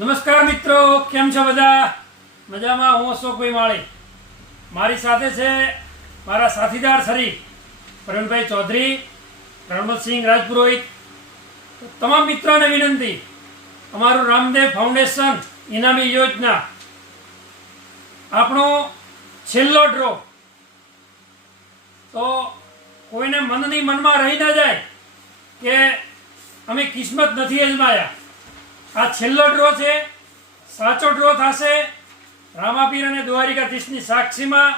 નમસ્કાર મિત્રો, કેમ છો બધા? મજામાં? હું અશોકભાઈ માળી. મારી સાથે છે મારા સાથીદાર શ્રી પ્રવીણભાઈ ચૌધરી, રણમતસિંહ રાજપુરોહિત. તમામ મિત્રોને વિનંતી, અમારું રામદેવ ફાઉન્ડેશન ઇનામી યોજના આપણો છેલ્લો ડ્રો, તો કોઈને મનની મનમાં રહી ના જાય કે અમે કિસ્મત નથી અજમાયા. આ છેલ્લો ડ્રો છે, સાચો ડ્રો થશે. રામાપીર અને દ્વારિકાધીશની સાક્ષીમાં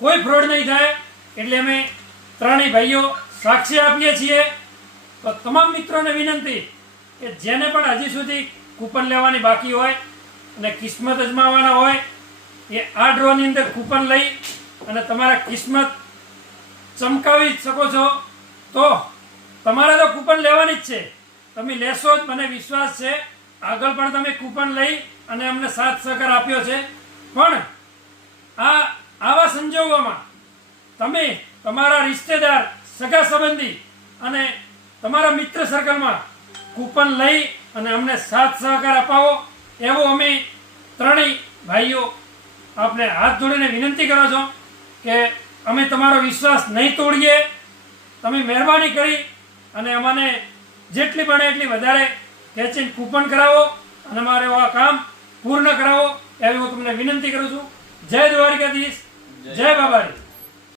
કોઈ ફ્રોડ નહીં થાય, એટલે અમે ત્રણેય ભાઈઓ સાક્ષી આપીએ છીએ. તો તમામ મિત્રોને વિનંતી કે જેને પણ હજી સુધી કૂપન લેવાની બાકી હોય અને કિસ્મત અજમાવવાના હોય, એ આ ડ્રોની અંદર કૂપન લઈ અને તમારા કિસ્મત ચમકાવી શકો છો. તો તમારે તો કૂપન લેવાની જ છે, તમે લેશો જ, મને વિશ્વાસ છે. આગળ પણ તમે કૂપન લઈ અને અમને સાથ સહકાર આપ્યો છે, પણ આવા સંજોગોમાં તમે તમારા રિશ્તેદાર, સગા સંબંધી અને તમારા મિત્ર સર્કલમાં કૂપન લઈ અને અમને સાથ સહકાર અપાવો, એવો અમે ત્રણેય ભાઈઓ આપને હાથ જોડીને વિનંતી કરો છો કે અમે તમારો વિશ્વાસ નહીં તોડીએ. તમે મહેરબાની કરી અને અમને જેટલી બને એટલી વધારે ખેંચીને કૂપન કરાવો અને અમારે આ કામ પૂર્ણ કરાવો, એવી હું તમને વિનંતી કરું છું. જય દ્વારિકાધીશ, જય બાબારી.